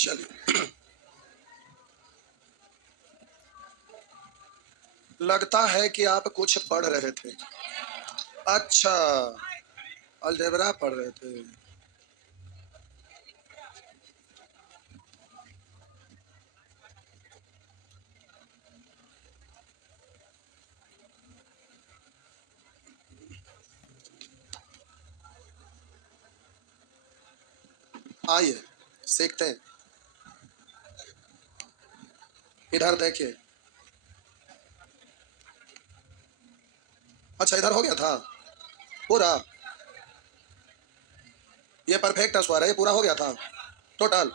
चलिए, लगता है कि आप कुछ पढ़ रहे थे। अच्छा, अलजेब्रा पढ़ रहे थे। आइए सीखते हैं। इधर देखिए। अच्छा, इधर हो गया था पूरा। ये परफेक्ट स्वर है, ये पूरा हो गया था टोटल।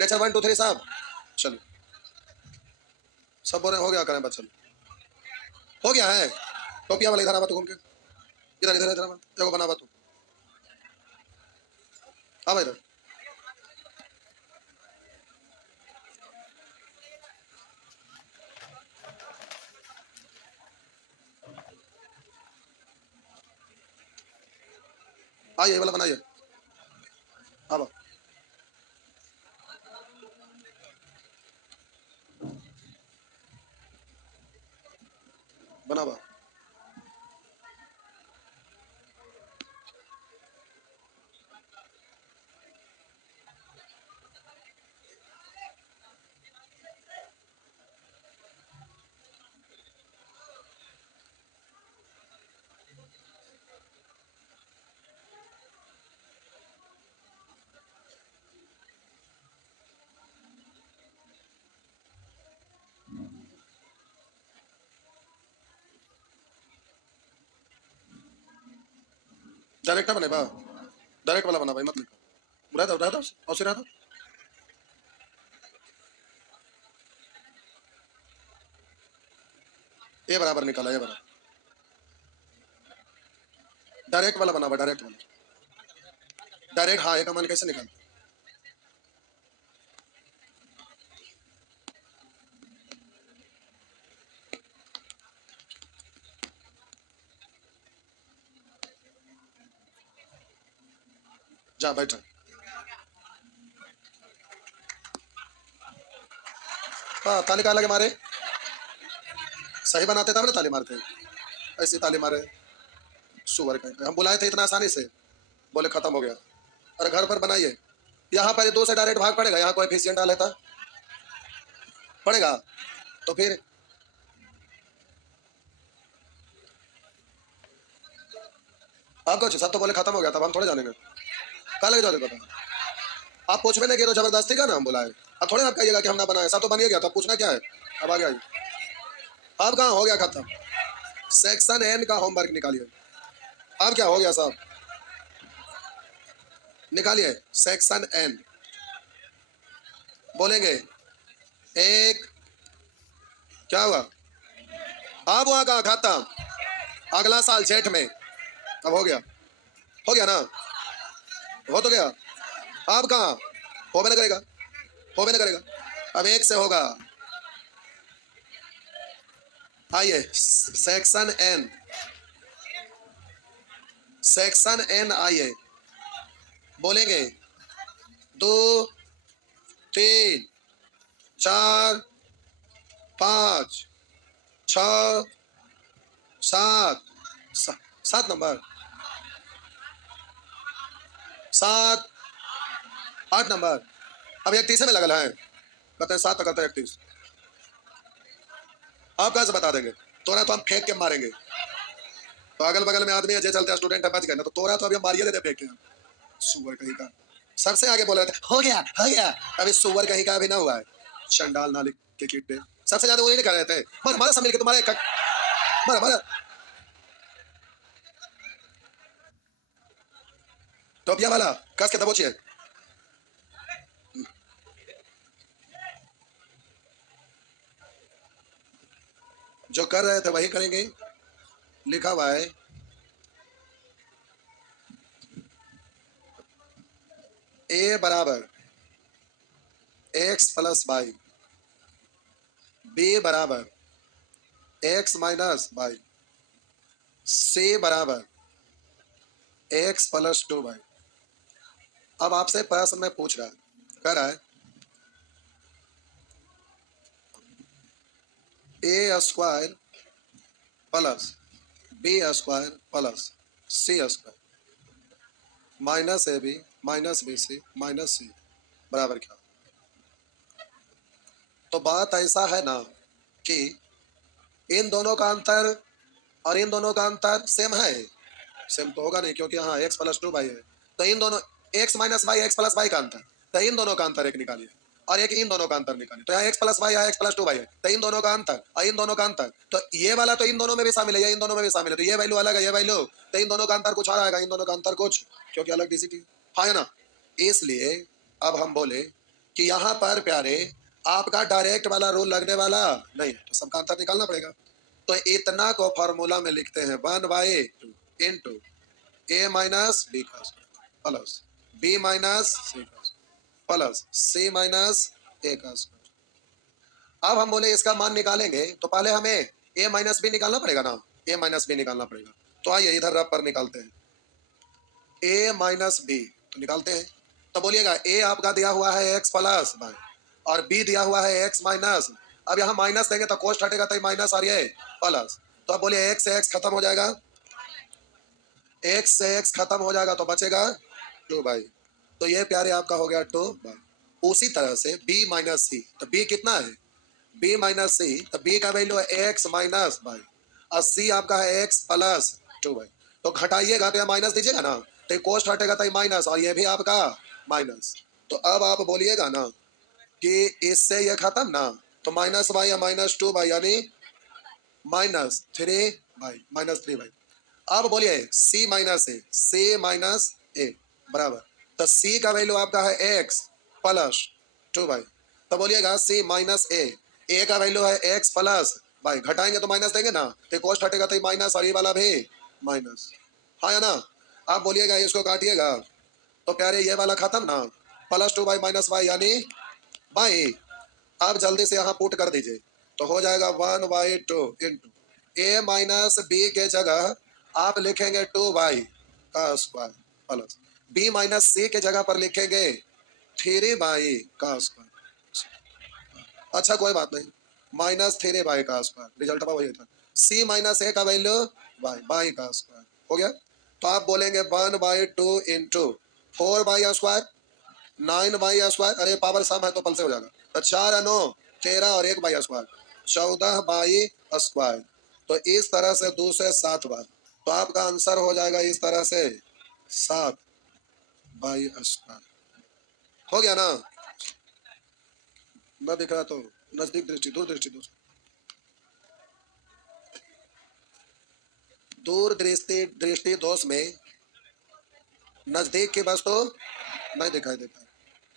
नेचर 1 2 3 साहब। चलो, सब बोले हो गया, करें बच्चों। हो गया है। टोपिया वाला इधर आवा, तू घूम के इधर इधर इधर आवा, देखो बनावा तू। आवा इधर। आइए, ये वाला बनाइए। आवा, बनावा। डायरेक्ट बने बा, डायरेक्ट वाला बना भाई, मत लिखो। रह दो और से रह दो। ये बराबर निकाला, ये बराबर। डायरेक्ट वाला बना, डायरेक्ट वाला। डायरेक्ट, हाँ, ये कमान कैसे निकाल। जा बैठा। हाँ, ताली का लगे मारे। सही बनाते तब ना ताली मारते। ऐसी ताली मारे सुअर का। हम बुलाए थे इतना आसानी से, बोले खत्म हो गया। अरे घर पर बनाइए। यहाँ पर 2 से डायरेक्ट भाग पड़ेगा, यहाँ कोई एफिशिएंट डाल लेता पड़ेगा तो फिर। आपको सब तो बोले खत्म हो गया, तब हम थोड़े जानेंगे। कहा लगे जाने पता। आप पूछ में नहीं तो जबरदस्ती का नाम बुलाए। अब थोड़े आप कहिएगा कि हम ना बनाए, सब तो बनिए गया, तो पूछना क्या है। अब आ गया। अब कहाँ हो गया खत्म। सेक्शन एन का होमवर्क निकालिए। अब क्या हो गया साहब, निकालिए सेक्शन एन। बोलेंगे एक, क्या हुआ। अब हुआ कहा खत्म, अगला साल जेठ में। अब हो गया ना, हो तो गया। अब कहाँ हो भी ना करेगा, हो भी ना करेगा। अब एक से होगा। आइए सेक्शन एन, सेक्शन एन आइए। बोलेंगे 2 3 4 5 6 7 7 नंबर, 7 8 नंबर। अब 31 में लगल है, कहते हैं 7 तक करते हैं 31। आप कहाँ से बता देंगे। तोरा तो हम फेंक के मारेंगे। तो अगल बगल में आदमी है, जे चलते स्टूडेंट है, बच गए ना, तो तोरा तो अभी हम मारिए देते फेंक के। सुअर कहीं का सबसे आगे बोल रहे थे हो गया हो गया। अभी सुअर कहीं का अभी ना हुआ है। चंडाल नाली के कीट पे सबसे ज्यादा वही नहीं कर रहे थे। मर मारा सब मिलके तुम्हारे मारा मारा। टोपिया वाला कस के दबोचिए। जो कर रहे थे वही करेंगे, लिखा हुआ है। ए बराबर एक्स प्लस वाई, बी बराबर एक्स माइनस वाई, सी बराबर एक्स प्लस 2 वाई। अब आपसे प्रश्न में पूछ रहा है, कह रहा है A square plus B square plus C square minus A B minus B C minus C बराबर क्या। तो बात ऐसा है ना कि इन दोनों का अंतर और इन दोनों का अंतर सेम है। सेम तो होगा नहीं क्योंकि यहाँ एक्स प्लस टू बाई है। तो इन दोनों x minus y x plus y का अंतर, तो इन दोनों का अंतर एक निकालिए और एक इन दोनों का अंतर निकालिए। तो यहाँ एक्स प्लस वाई या एक्स प्लस टू वाई है, तो इन दोनों का अंतर और इन दोनों का अंतर, तो ये वाला तो इन दोनों में भी शामिल है, या इन दोनों में भी शामिल है, तो ये वैल्यू अलग है, ये वैल्यू, तो इन दोनों का अंतर कुछ और आएगा, इन दोनों का अंतर कुछ, क्योंकि अलग डीसीटी है ना। इसलिए अब हम बोले कि यहाँ पर प्यारे आपका डायरेक्ट वाला रूल लगने वाला नहीं है, तो सबका अंतर निकालना पड़ेगा। तो इतना को फॉर्मूला में लिखते हैं 1/2 इंटू ए माइनस बी का square plus B minus C का स्क्वायर प्लस सी माइनस ए का स्क्वायर। अब हम बोले इसका मान निकालेंगे तो पहले हमें ए माइनस बी निकालना पड़ेगा ना, ए माइनस बी निकालना पड़ेगा। तो आइए इधर रब पर निकालते हैं ए माइनस बी, तो निकालते हैं। तो बोलिएगा ए आपका दिया हुआ है एक्स प्लस बाय और बी दिया हुआ है एक्स माइनस। अब यहाँ माइनस देंगे तो कोस्ट हटेगा तो माइनस और ये प्लस। तो अब बोलिए एक्स से एक्स खत्म हो जाएगा, एक्स से एक्स खत्म हो जाएगा तो बचेगा 2/। तो ये प्यारे आपका हो गया 2/। उसी तरह से b माइनस सी, तो b कितना है b माइनस सी, तो b का वैल्यू है x माइनस बाई और c आपका है x प्लस 2/। तो घटाइएगा तो यह माइनस दीजिएगा ना, तो कोस्ट हटेगा तो माइनस और ये भी आपका माइनस। तो अब आप बोलिएगा ना कि इससे ये खत्म ना, तो माइनस बाई या माइनस 2/, यानी -3/, -3/। अब बोलिए c माइनस ए, c माइनस ए बराबर, तो c का वैल्यू आपका है x प्लस 2/। तो बोलिएगा c माइनस ए का वैल्यू है x प्लस बाई, घटाएंगे तो माइनस देंगे ना, तो कोस्ट हटेगा तो माइनस और ये वाला भी माइनस, हाँ या ना। आप बोलिएगा इसको काटिएगा तो प्यारे ये वाला खत्म ना, +2/, -y यानी बाई। अब जल्दी से यहाँ पुट कर दीजिए तो हो जाएगा 1/2 इंटू ए माइनस बी के जगह आप लिखेंगे 2/, का स्क्वायर प्लस बी माइनस सी के जगह पर लिखेंगे 3/, का स्क्वायर। अच्छा कोई बात नहीं, -3/, का स्क्वायर, रिजल्ट वही था। सी माइनस ए का वैल्यू बाई का स्क्वायर हो गया। तो आप बोलेंगे 1/2 इंटू 4/, स्क्वायर 9/, स्क्वायर, अरे पावर सम है तो पल से हो जाएगा, तो 4 9 13 और 1/, स्क्वायर 14/, स्क्वायर। तो इस तरह से 2 से 7 बार, तो आपका आंसर हो जाएगा इस तरह से 7/, स्क्वायर हो गया ना। मैं दिख रहा तो नजदीक दृष्टि दूर दृष्टि दूर दृष्टि दृष्टि दोष में नजदीक की वस्तु नहीं दिखाई देता,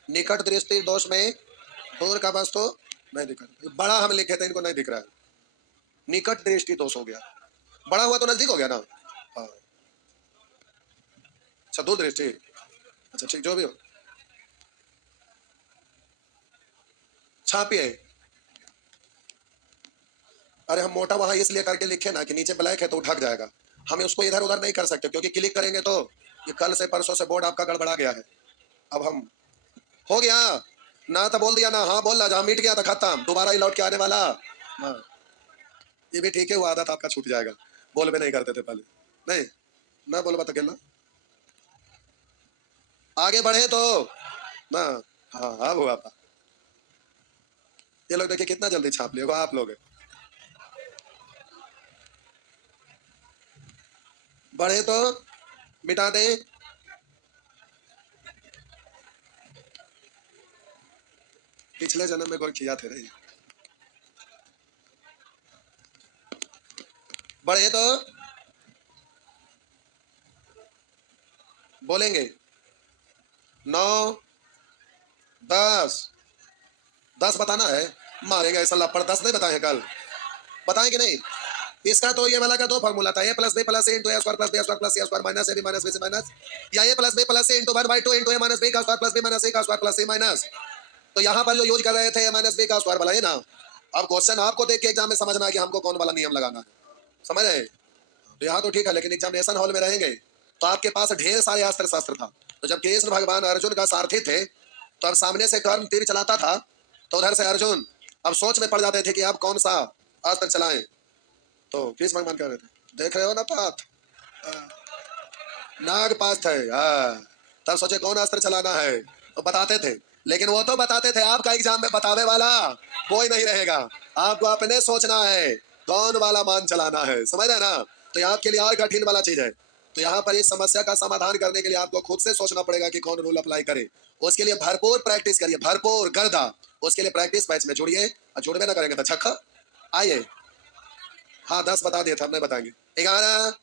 निकट दृष्टि दोष में दूर का वस्तु नहीं दिखाई। बड़ा हम लिखे थे, इनको नहीं दिख रहा है, निकट दृष्टि दोष हो गया, बड़ा हुआ तो नजदीक हो गया ना। हाँ अच्छा दूर दृष्टि, अच्छा ठीक जो भी हो। छापिए, अरे हम मोटा वहां इसलिए करके लिखे ना कि नीचे ब्लैक है तो ढक जाएगा, हमें उसको इधर उधर नहीं कर सकते क्योंकि क्लिक करेंगे तो ये कल से परसों से बोर्ड आपका गड़बड़ा गया है। अब हम हो गया ना, तो बोल दिया ना, हाँ बोल रहा, जहाँ मिट गया था खत्म, दोबारा ही लौट के आने वाला। हाँ ये भी ठीक है, वो आदत आपका छूट जाएगा, बोल भी नहीं करते थे पहले, नहीं ना बोल बात अकेला आगे बढ़े तो ना। हाँ अब हुआ था, ये लोग देखिए कितना जल्दी छाप लिया आप लोग, बढ़े तो मिटा दे। पिछले जन्म में कोई किया थे नहीं, बढ़े तो बोलेंगे 9 10 10 बताना है, मारेंगे ऐसा लपड़, 10 नहीं बताए कल, बताएं कि नहीं। इसका तो ये वाला का दो फॉर्मूला था, A plus B plus C into A square plus B square plus C square minus A B minus B C minus, या A plus B plus C into 1/2 into A minus B का square plus B minus C का square plus सी minus. तो यहाँ पर जो use कर रहे थे ए माइनस बी का स्क्वायर वाला है ना। अब क्वेश्चन आपको देख के एग्जाम में समझना है कि हमको कौन वाला नियम लगाना है, समझ रहे। तो यहाँ तो ठीक है, लेकिन एग्जामिनेशन हॉल में रहेंगे तो आपके पास ढेर सारे अस्त्र शस्त्र था। तो जब कृष्ण भगवान अर्जुन का सारथी थे तो अब सामने से कर्ण तीर चलाता था तो उधर से अर्जुन अब सोच में पड़ जाते थे कि अब कौन सा अस्त्र चलाएं। तो किस भगवान कह रहे थे, देख रहे हो ना पाथ, नाग पाथ है। हाँ, तब सोचे कौन अस्त्र चलाना है, तो बताते थे। लेकिन वो तो बताते थे, आपका एग्जाम में बतावे वाला कोई नहीं रहेगा। आपको अपने सोचना है कौन वाला मान चलाना है, समझ रहे ना। तो ये आपके लिए और कठिन वाला चीज है। तो यहाँ पर इस समस्या का समाधान करने के लिए आपको खुद से सोचना पड़ेगा कि कौन रूल अप्लाई करे। उसके लिए भरपूर प्रैक्टिस करिए, भरपूर गर्दा। उसके लिए प्रैक्टिस बैच में जुड़िए, और जुड़वे ना करेंगे तो छक्का। आइए, हाँ 10 बता दिए थे, अब नहीं बताएंगे। 11,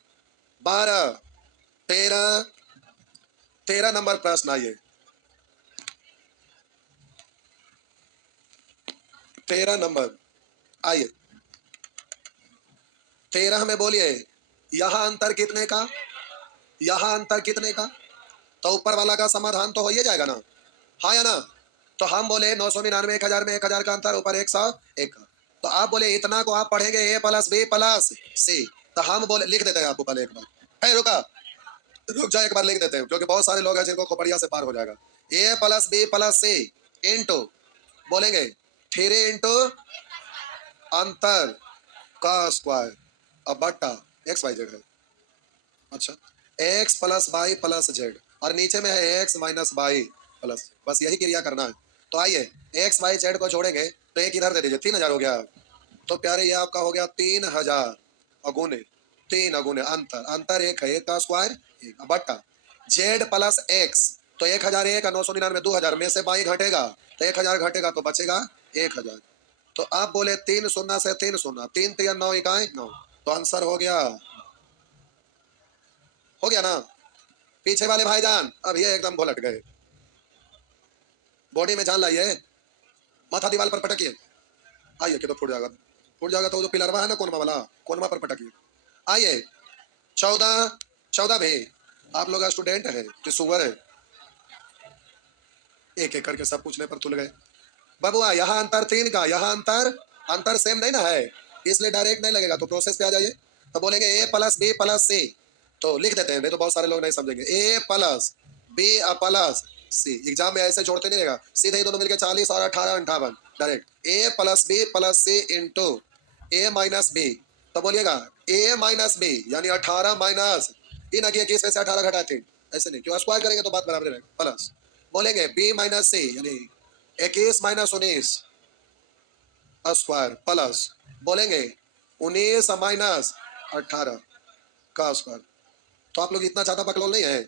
12, 13, 13 नंबर प्रश्न। आइए 13 नंबर। आइए 13 में बोलिए, यहाँ अंतर कितने का, यहाँ अंतर कितने का। तो ऊपर वाला का समाधान तो हो ही जाएगा ना, हाँ या ना। तो हम बोले 999, 1000 में 1000 का अंतर, ऊपर 101 का। तो आप बोले इतना को आप पढ़ेंगे ए प्लस बी प्लस सी। तो हम बोले लिख देते हैं आपको पहले एक बार, है रुका, रुक जाए एक बार लिख देते हैं, क्योंकि बहुत सारे लोग हैं जिनको खोपड़िया से पार हो जाएगा। ए plus B plus C into, बोलेंगे 3 इंटू अंतर का स्क्वायर, अब बट्टा एक्स वाई जेड है। अच्छा, x plus y plus z, और नीचे में है एक्स माइनस वाई प्लस, बस यही क्रिया करना है। तो आइए एक्स वाई जेड को जोड़ेंगे, तो एक इधर दे दीजिए, 3000 हो गया। तो प्यारे ये आपका हो गया 3000 अगुने 3 अगुने अंतर, अंतर एक है, एक का स्क्वायर एक, बट्टा जेड प्लस एक्स। तो 1001 999 2000 में से बाई घटेगा, तो 1000 घटेगा तो बचेगा 1000। तो आप बोले 3 शून्य से 3 शून्य, 3 3 9 इकाई 9, तो आंसर हो गया, हो गया ना। पीछे वाले भाईजान अब ये एकदम भुलट गए, बॉडी में जान लाइए, माथा दीवार पर पटकिए। आइए कि तो फूट जाएगा, फूट जाएगा। तो वो जो पिलरवा है ना कोनमा वाला, कोनमा पर पटकिए। आइए 14, 14 भी आप लोग स्टूडेंट है कि सुअर है, एक एक करके सब पूछने पर तुल गए। बबुआ यहाँ अंतर 3 का, यहाँ अंतर, अंतर सेम नहीं ना है, इसलिए डायरेक्ट नहीं लगेगा। तो प्रोसेस पे आ जाइए। तो बोलेंगे ए प्लस बी प्लस सी, तो लिख देते हैं, नहीं तो बहुत सारे लोग नहीं समझेंगे। ए प्लस बी प्लस सी, एग्जाम में ऐसे छोड़ते नहीं रहेगा, सीधे ही दोनों मिलकर 40 और 18 58 direct. A plus B plus C into A minus B. तो बोलिएगा ए माइनस बी यानी 18 माइनस, इन 21 में से 18 घटा 3, ऐसे नहीं, क्यों स्क्वायर करेंगे तो बात बराबर रहेगा। प्लस बोलेंगे बी माइनस सी यानी 21 माइनस 19 स्क्वायर, प्लस बोलेंगे 19 माइनस 18 का स्क्वायर। तो आप लोग इतना ज्यादा बकलोल नहीं है,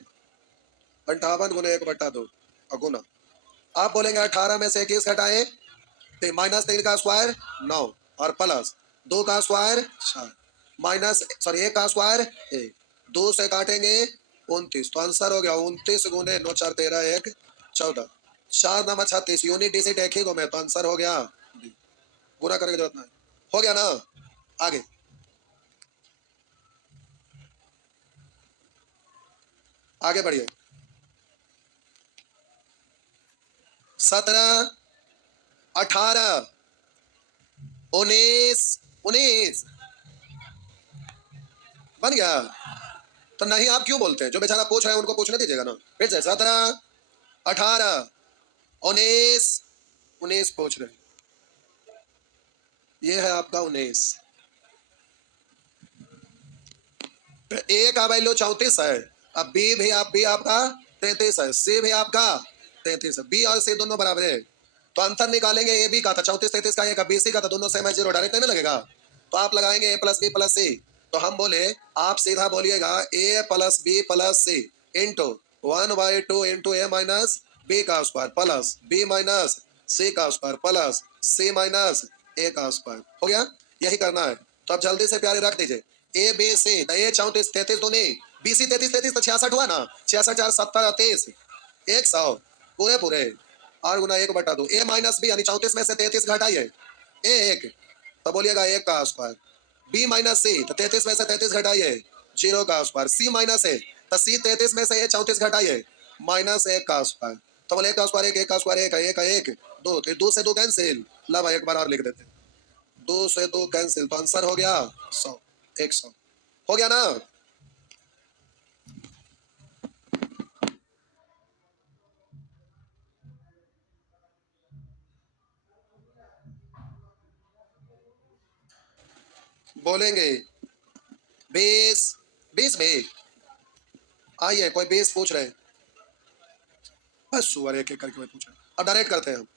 58 गुने 1/2 अगुना। आप बोलेंगे 18 में से 21 घटाए, तो माइनस 3 का स्क्वायर 9, और प्लस 2 का स्क्वायर 4, माइनस सॉरी 1 का स्क्वायर 1, 2 से काटेंगे 29। तो आंसर हो गया 29 गुने 9 4 13 1 14, 4 9 36, यूनिट डिजिट एक ही गो में, तो आंसर हो गया, गुना करने की जरूरत नहीं, हो गया ना। आगे आगे बढ़िए। 17, 18, 19, 19 बन गया। तो नहीं आप क्यों बोलते हैं, जो बेचारा पूछ रहे हैं उनको पूछने दीजिएगा ना। फिर से 17, 18, 19, 19 पूछ रहे हैं, ये है आपका 19। ए का वैल्यू 34 है, अब बी भी आप बी आपका 33 है, सी भी आपका 33 है, बी और सी दोनों बराबर है। तो अंतर निकालेंगे, ए बी का था 34 33 का, एक बी सी का था, दोनों सेम है, जीरो डायरेक्ट नहीं लगेगा। तो आप लगाएंगे ए प्लस बी प्लस सी। तो हम बोले आप सीधा बोलिएगा ए plus B plus C into 1/2 into A minus B का square plus B minus C का स्क्वायर प्लस सी माइनस ए का स्क्वायर, हो गया। यही करना है। तो अब जल्दी से प्यारे रख दीजिए, ए बी सी, ए 34 33 दूनी, बी सी 33 33 तो 66 हुआ ना, 66 4 70 30 100 पूरे पूरे, और गुना 1/2। ए माइनस बी यानी 34 में से 33 घटाइए, ए एक, तो बोलिएगा 1 का स्क्वायर। बी माइनस सी, तो 33 में से 33 घटाइए 0 का स्क्वायर। सी माइनस ए, तो सी 33 में से ए 34 घटाइए -1 का स्क्वायर। तो बोले 1 का स्क्वायर 1, 1 का स्क्वायर 1 है, 1 का 1 2, तो 2 से 2 कैंसिल, ला भाई एक बार और लिख देते हैं, 2 से 2 कैंसिल, तो आंसर हो गया 100, 100 हो गया ना। बोलेंगे 20 में आइए कोई 20 पूछ रहे, बस सुअर एक एक करके कोई पूछ रहे। अब डायरेक्ट करते हैं हम,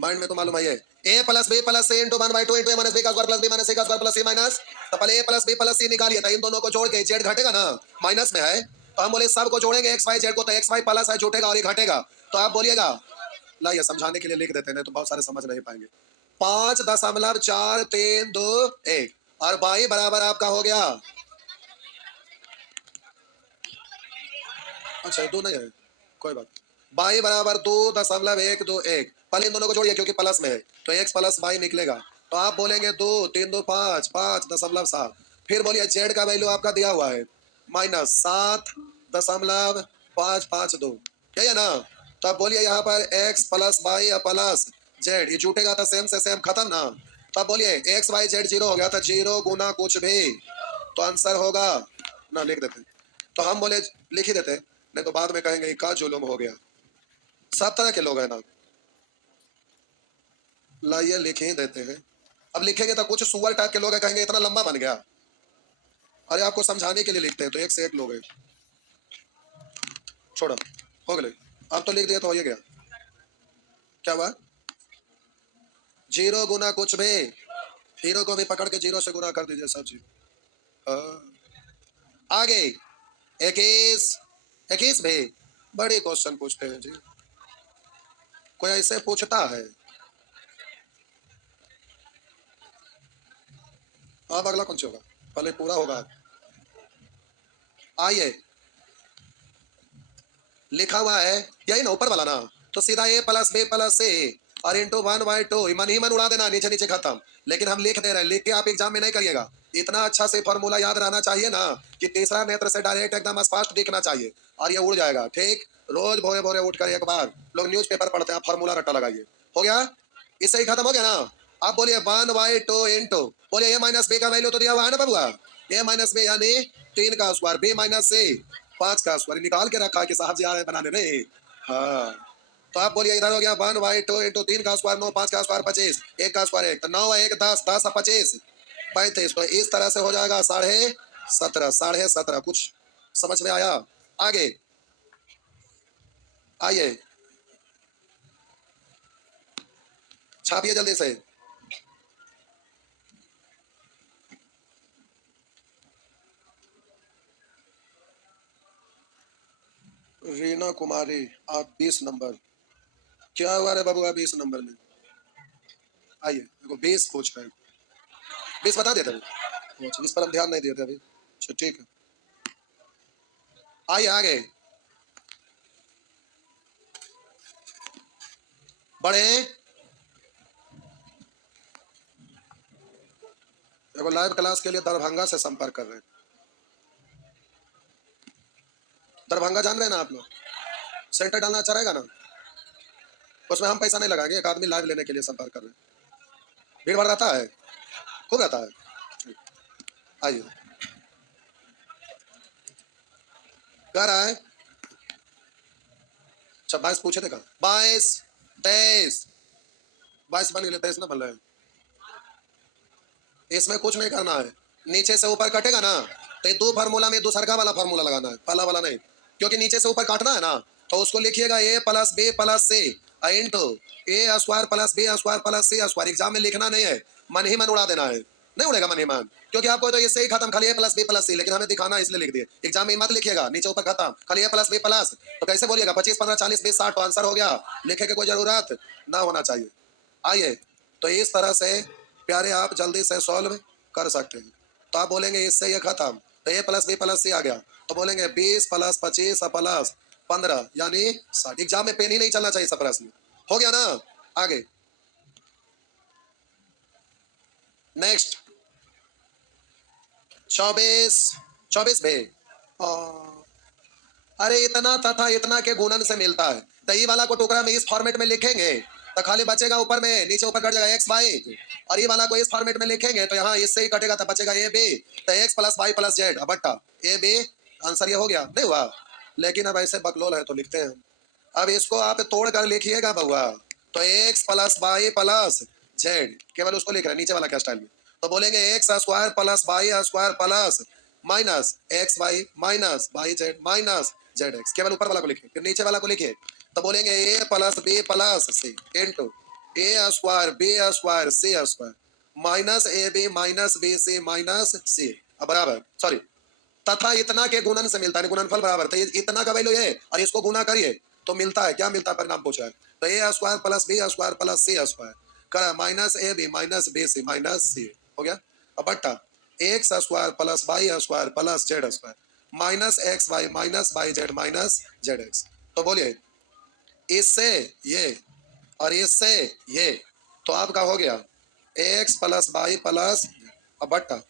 माइंड में तो मालूम है ये ए plus B plus C into 1/2 into A minus B का square plus B minus C का स्क्वायर प्लस सी माइनस, तो पहले ए प्लस बी प्लस सी निकालिए तो इन दोनों को जोड़ के जेड घटेगा ना, माइनस में है तो हम बोले सब को जोड़ेंगे एक्स वाई जेड को, तो एक्स वाई प्लस है जुटेगा और ये घटेगा, तो आप बोलिएगा, लाइए समझाने के लिए लिख देते हैं तो बहुत सारे समझ नहीं पाएंगे। 5.432 और बाई बराबर आपका हो गया, अच्छा दो नहीं है कोई बात, बाई बराबर 2.121, पहले इन दोनों को जोड़िए क्योंकि प्लस में है तो एक्स प्लस बाई निकलेगा, तो आप बोलेंगे 2 3 2 5 5.7, फिर बोलिए जेड का वैल्यू आपका दिया हुआ है -7.552, क्या है ना, तो आप बोलिए यहाँ पर x plus by plus Z, ये जुटेगा तो सेम से सेम खत्म ना, तो आप बोलिए एक्स वाई जेड 0 हो गया था, 0 गुना कुछ भी तो आंसर होगा ना, लिख देते, तो हम बोले लिख ही देते, नहीं तो बाद में कहेंगे का जुलुम हो गया, सब तरह के लोग हैं ना, लाइए लिख ही देते हैं, अब लिखेंगे तो कुछ सुअर टाइप के लोग हैं, कहेंगे इतना लंबा बन गया, अरे आपको समझाने के लिए लिखते हैं तो एक से एक लोग हैं, छोड़ो हो गए, अब तो लिख दिया तो हो ही गया, क्या हुआ 0 गुना कुछ भी, हीरो को भी पकड़ के 0 से गुना कर दीजिए सब जी, आगे 21 भी बड़े क्वेश्चन पूछते हैं जी, कोई ऐसे पूछता है, अब अगला कौन सा होगा, पहले पूरा होगा, आइए लिखा हुआ है यही ना ऊपर वाला ना, तो सीधा ए प्लस बी प्लस सी और इंटू 1/2, मन ही मन उड़ा देना, नीचे नीचे खत्म, लेकिन हम लिख दे रहे हैं, लिख के आप एग्जाम में नहीं करिएगा, इतना अच्छा से फॉर्मूला याद रहना चाहिए ना कि तीसरा नेत्र से डायरेक्ट एकदम स्पष्ट दिखना चाहिए और ये उड़ जाएगा, ठीक, रोज भोरे भोरे उठ कर एक बार लोग न्यूज़पेपर पढ़ते हैं, फॉर्मूला रट्टा लगाइए, हो गया, इससे ही खत्म हो गया ना, आप बोलिए 1/2 इंटू, बोलिए ए माइनस बी का वैल्यू तो दिया हुआ है ना बबुआ, ए माइनस बी यानी 3 का स्क्वायर, बी माइनस सी 5 का स्क्वायर निकाल के रखा है कि साहब जी आ रहे हैं बनाने नहीं, हाँ, तो आप बोलिए इधर हो गया 1/2 इंटू 3 का स्क्वायर 9, 5 का स्क्वायर 25, 1 का स्क्वायर 1, तो 9 1 10 10 25 35, तो इस तरह से हो जाएगा 17.5 कुछ समझ में आया, आगे आइए छापिए जल्दी से, रीना कुमारी आप 20 नंबर, क्या हुआ रे बाबू 20 नंबर में, आइए देखो 20 पूछ रहे हैं, 20 बता देते हैं, इस पर हम ध्यान नहीं देते अभी, अच्छा ठीक है, आइए आगे बढ़े, देखो लाइव क्लास के लिए दरभंगा से संपर्क कर रहे हैं, दरभंगा जान रहे हैं ना आप लोग, सेंटर डालना अच्छा रहेगा ना, उसमें हम पैसा नहीं लगाएंगे, एक आदमी लाइव लेने के लिए संपर्क कर रहे हैं, भीड़ भाड़ रहता है, खूब रहता है, आइए कह रहा है, अच्छा 22 पूछे थे, 22 23 22 बन गए, 23 ना बन रहे हैं, इसमें कुछ नहीं करना है, नीचे से ऊपर कटेगा ना, तो ये दो फार्मूला में दूसरा वाला फार्मूला लगाना है, पहला वाला नहीं, क्योंकि नीचे से ऊपर काटना है ना, तो उसको लिखिएगा A plus B plus C into A square plus B square plus C square, exam में लिखना नहीं है, मन ही मन उड़ा देना है, नहीं उड़ेगा मन ही मन, क्योंकि आपको तो इससे ही खत्म, खाली ए प्लस बी प्लस सी, लेकिन हमें दिखाना इसलिए लिख दिए, एग्जाम में मत लिखिएगा नीचे ऊपर खत्म, खाली ए प्लस बी प्लस, तो कैसे बोलिएगा 25 15 40 20 60, तो आंसर हो गया, लिखे की कोई जरूरत ना होना चाहिए, आइए तो इस तरह से प्यारे आप जल्दी से सॉल्व कर सकते हैं, तो आप बोलेंगे इससे ये खत्म, तो ए प्लस बी प्लस सी आ गया, तो बोलेंगे 20 प्लस 25 प्लस 15 यानी 60, एग्जाम में पेन ही नहीं चलना चाहिए सब प्रश्न, हो गया ना, आगे नेक्स्ट 24 भी, अरे इतना तथा इतना के गुणन से मिलता है, तो ये वाला को टुकड़ा में इस फॉर्मेट में लिखेंगे तो खाली बचेगा ऊपर में, नीचे ऊपर कट जाएगा एक्स वाई, और ये वाला को इस फॉर्मेट में लिखेंगे तो यहाँ इससे ही कटेगा तो बचेगा ए बी, तो x plus y plus z, बट्टा ए बी, आंसर ये हो गया, नहीं हुआ, लेकिन अब ऐसे बकलोल है तो लिखते हैं, अब इसको आप तोड़ कर लिखिएगा बउआ, तो x plus y plus z, केवल उसको लिख रहे हैं नीचे वाला क्या स्टाइल में, तो बोलेंगे x square plus Y square plus minus x y minus y Z minus Z x. केवल ऊपर वाला को लिखिए, फिर नीचे वाला को लिखिए। तो बोलेंगे A plus B plus C into A square C square minus A B minus B C minus C बराबर सॉरी तथा इतना के गुणन से मिलता है, गुणनफल बराबर। तो इतना का वैल्यू है और इसको गुना करिए तो मिलता है, क्या मिलता है परिणाम पूछा है। तो A square plus C square कर minus A B minus B C minus C हो गया। अब बट्टा X square plus Y square plus Z square minus x Y Z minus Z X. तो बोलिए इससे ये और इससे ये तो आपका हो गया एक्स प्लस वाई प्लस अब बट्टा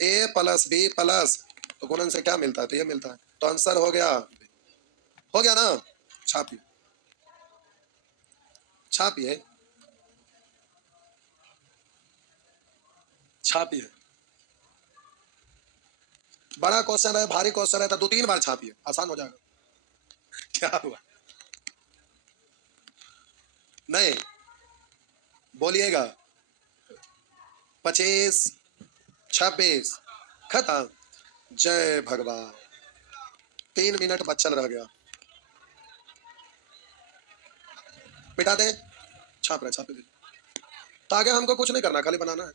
ए प्लस बी प्लस तो गुणन से क्या मिलता है, तो ये मिलता है। तो आंसर हो गया ना। छापिए छापिए छापिए। बड़ा क्वेश्चन है, भारी क्वेश्चन है, तो 2-3 बार छापिए, आसान हो जाएगा। क्या हुआ नहीं बोलिएगा। 25 26 खत्म। जय भगवान। 3 मिनट बचल रह गया। मिटा दे छाप रहे छापे दे। तो आगे हमको कुछ नहीं करना, खाली बनाना है।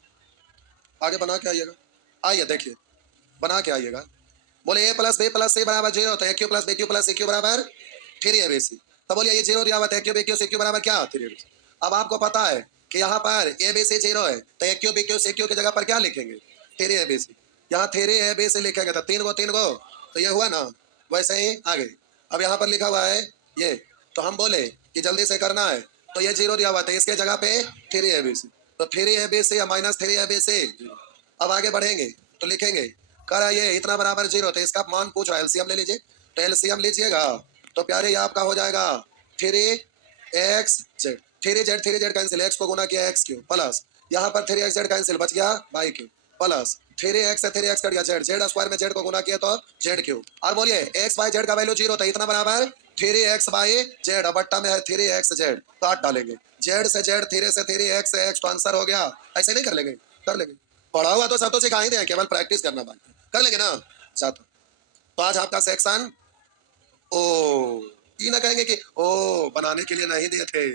आगे बना के आइएगा। आइए देखिए बना के आइएगा। बोले A plus B plus C बराबर 0 तो A cube plus B cube plus C cube बराबर 3ab। तो बोलिए ये 0 दिया हुआ था, A cube B cube C cube बराबर क्या 3ab। अब आपको पता है कि यहाँ पर ए बी सी 0 है तो A cube B cube C cube की जगह पर क्या लिखेंगे 3ab। यहाँ 3ab लिखेंगे तो 3 गो तो ये हुआ ना, वैसे ही आगे। अब यहाँ पर लिखा हुआ है ये, तो हम बोले कि जल्दी से करना है। तो ये 0 दिया हुआ था, इसके जगह पे 3ab तो 3ab या माइनस 3ab। अब आगे बढ़ेंगे तो लिखेंगे करा ये इतना बराबर 0 तो इसका मान पूछ रहा है, एलसीएम ले लीजिए। तो एलसीएम लीजिएगा तो प्यारे ये आपका हो जाएगा 3xz 3z कैंसिल, एक्स को गुना किया एक्स क्यू प्लस यहाँ पर 3xz कैंसिल बच गया y cube plus 3x cut गया जेड स्क्वायर में जेड को गुना किया तो जेड क्यू। और बोलिए एक्स वाई जेड का वैल्यू 0 तो इतना बराबर 3x वाई जेड बट्टा में है 3x जेड तो 8 डालेंगे। जेड से जेड 3 से 3x से x तो आंसर हो गया। ऐसे नहीं कर लेंगे, कर लेंगे। पढ़ा हुआ तो सब तो सिखा ही दें, केवल प्रैक्टिस करना बाकी कर लेंगे ना जाता। तो आज आपका सेक्शन ओ ये ना कहेंगे कि ओ बनाने के लिए नहीं दिए थे।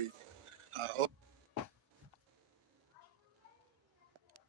हाँ,